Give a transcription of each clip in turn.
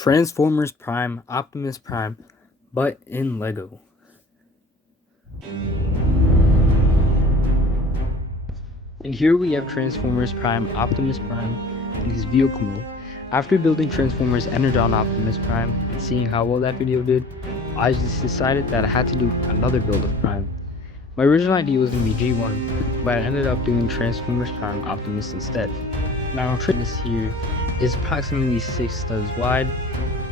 Transformers Prime Optimus Prime, but in Lego. And here we have Transformers Prime Optimus Prime in his vehicle mode. After building Transformers Energon Optimus Prime and seeing how well that video did, I just decided that I had to do another build of Prime. My original idea was going to be G1, but I ended up doing Transformers Prime Optimus instead. Now this here is approximately 6 studs wide,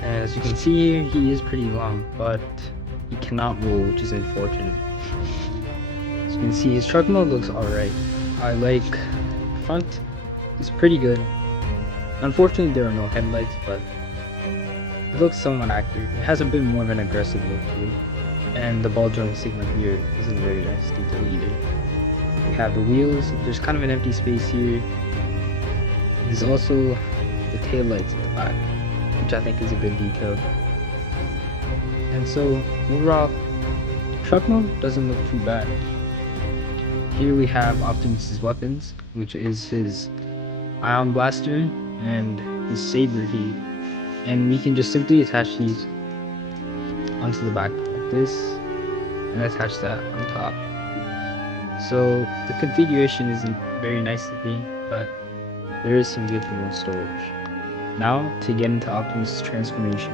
and as you can see here, he is pretty long, but he cannot roll, which is unfortunate. As you can see, his truck mode looks alright. I like front is pretty good. Unfortunately, there are no headlights, but it looks somewhat accurate. It has a bit more of an aggressive look to it, and the ball joint signal here isn't very nice detail either. We have the wheels. There's kind of an empty space here. There's also the tail lights at the back, which I think is a good detail. And so overall, truck mode doesn't look too bad. Here we have Optimus's weapons, which is his ion blaster and his saber here, and we can just simply attach these onto the back like this and attach that on top. So the configuration isn't very nice looking, but there is some good remote storage. Now to get into Optimus' transformation.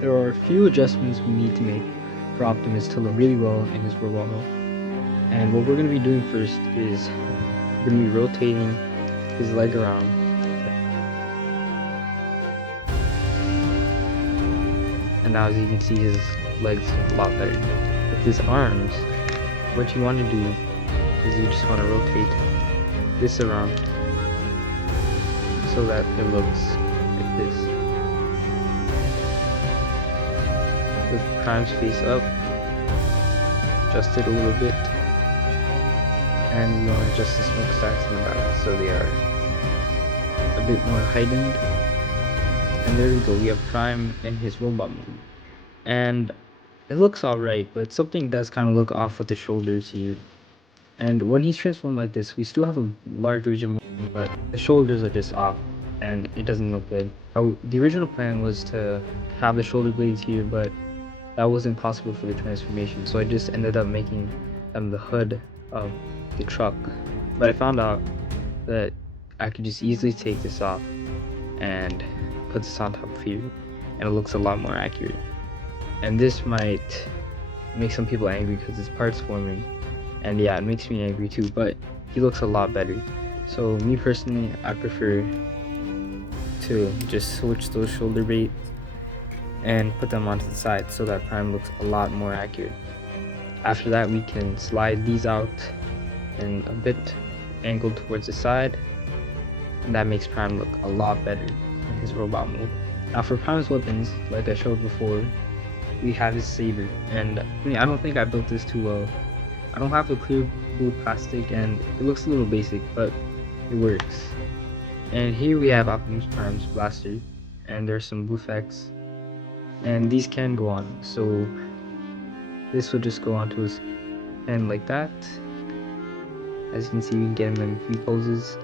There are a few adjustments we need to make for Optimus to look really well in his robot mode. And what we're going to be doing first is we're going to be rotating his leg around. And now as you can see, his legs are a lot better. With his arms, what you want to do is you just want to rotate this around so that it looks like this. With Prime's face up, adjust it a little bit, and you want to adjust the smokestacks in the back so they are a bit more heightened. And there we go, we have Prime in his robot mode, and it looks alright, but something does kind of look off with the shoulders here. And when he's transformed like this, we still have a large range of movement, but the shoulders are just off and it doesn't look good. The original plan was to have the shoulder blades here, but that wasn't possible for the transformation, so I just ended up making them the hood of the truck. But I found out that I could just easily take this off and put this on top of here, and it looks a lot more accurate. And this might make some people angry because it's parts forming, and yeah, it makes me angry too, but he looks a lot better. So me personally, I prefer to just switch those shoulder blades and put them onto the side so that Prime looks a lot more accurate. After that, we can slide these out and a bit angled towards the side, and that makes Prime look a lot better in his robot mode. Now for Prime's weapons, like I showed before, we have his saber, and I don't think I built this too well. I don't have the clear blue plastic and it looks a little basic, but it works. And here we have Optimus Prime's blaster, and there's some blue effects, and these can go on, so this will just go onto his hand like that. As you can see, we can get him in 3 poses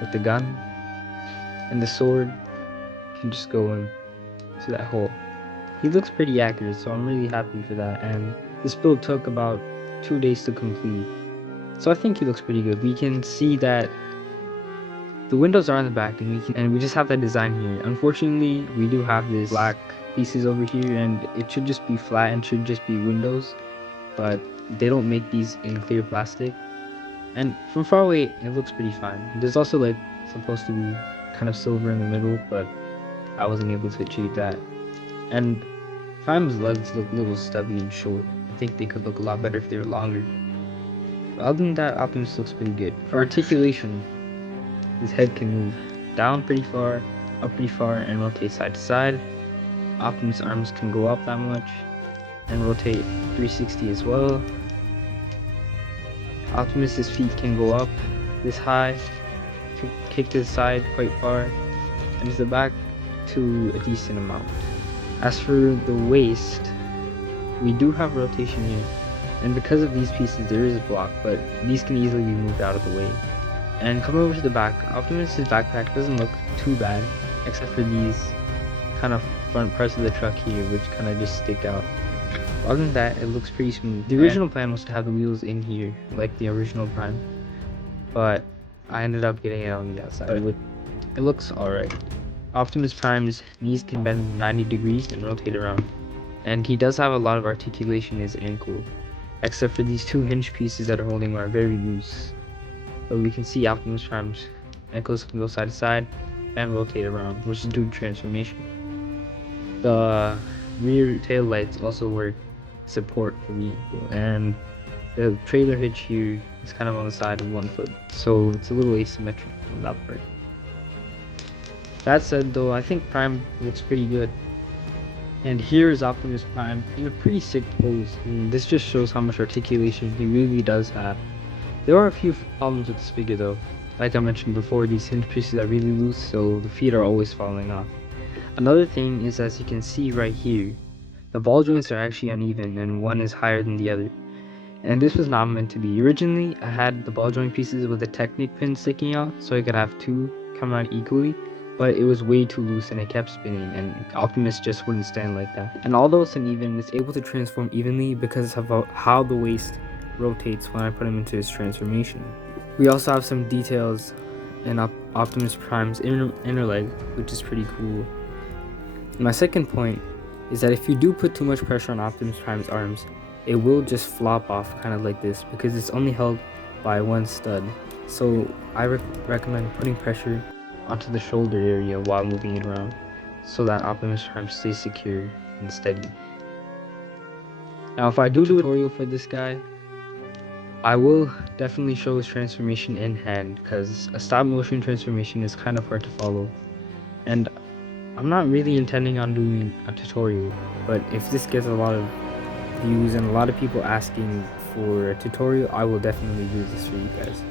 with the gun, and the sword can just go into that hole. He looks pretty accurate, so I'm really happy for that, and this build took about 2 days to complete, so I think he looks pretty good. We can see that the windows are on the back, and we just have that design here. Unfortunately, we do have this black pieces over here, and it should just be flat and should just be windows, but they don't make these in clear plastic, and from far away it looks pretty fine. There's also like supposed to be kind of silver in the middle, but I wasn't able to achieve that. And Prime's legs look a little stubby and short. I think they could look a lot better if they were longer. But other than that, Optimus looks pretty good. For articulation, his head can move down pretty far up pretty far and rotate side to side. Optimus arms can go up that much and rotate 360 as well. Optimus's feet can go up this high, to kick to the side quite far, and to the back to a decent amount. As for the waist, we do have rotation here, and because of these pieces there is a block, but these can easily be moved out of the way. And coming over to the back, Optimus's backpack doesn't look too bad, except for these kind of front parts of the truck here, which kind of just stick out. Other than that, it looks pretty smooth. The original plan was to have the wheels in here, like the original Prime, but I ended up getting it on the outside. It looks alright. Optimus Prime's knees can bend 90 degrees and rotate around, and he does have a lot of articulation in his ankle, except for these two hinge pieces that are holding are very loose. But we can see Optimus Prime's ankles can go side to side and rotate around, which is due to transformation. The rear tail lights also work support for the vehicle, and the trailer hitch here is kind of on the side of one foot, so it's a little asymmetric on that part. That said though, I think Prime looks pretty good. And here is Optimus Prime in a pretty sick pose, and this just shows how much articulation he really does have. There are a few problems with this figure though. Like I mentioned before, these hinge pieces are really loose, so the feet are always falling off. Another thing is, as you can see right here, the ball joints are actually uneven and one is higher than the other. And this was not meant to be. Originally, I had the ball joint pieces with a Technic pin sticking out so I could have two come out equally, but it was way too loose and it kept spinning, and Optimus just wouldn't stand like that. And although it's uneven, it's able to transform evenly because of how the waist rotates when I put him into his transformation. We also have some details in Optimus Prime's inner leg, which is pretty cool. My second point is that if you do put too much pressure on Optimus Prime's arms, it will just flop off kind of like this because it's only held by one stud. So I recommend putting pressure onto the shoulder area while moving it around so that Optimus Prime stays secure and steady. Now if I do a tutorial for this guy, I will definitely show his transformation in hand, because a stop motion transformation is kind of hard to follow, and I'm not really intending on doing a tutorial, but if this gets a lot of views and a lot of people asking for a tutorial, I will definitely do this for you guys.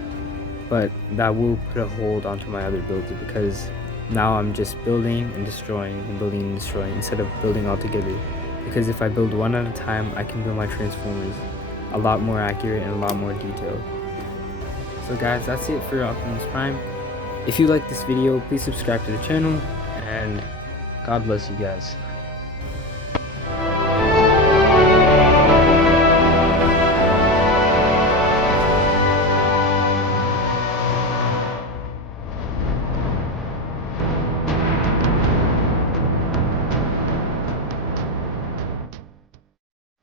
But that will put a hold onto my other builds, because now I'm just building and destroying and building and destroying instead of building all together. Because if I build one at a time, I can build my Transformers a lot more accurate and a lot more detailed. So guys, that's it for Optimus Prime. If you like this video, please subscribe to the channel, and God bless you guys.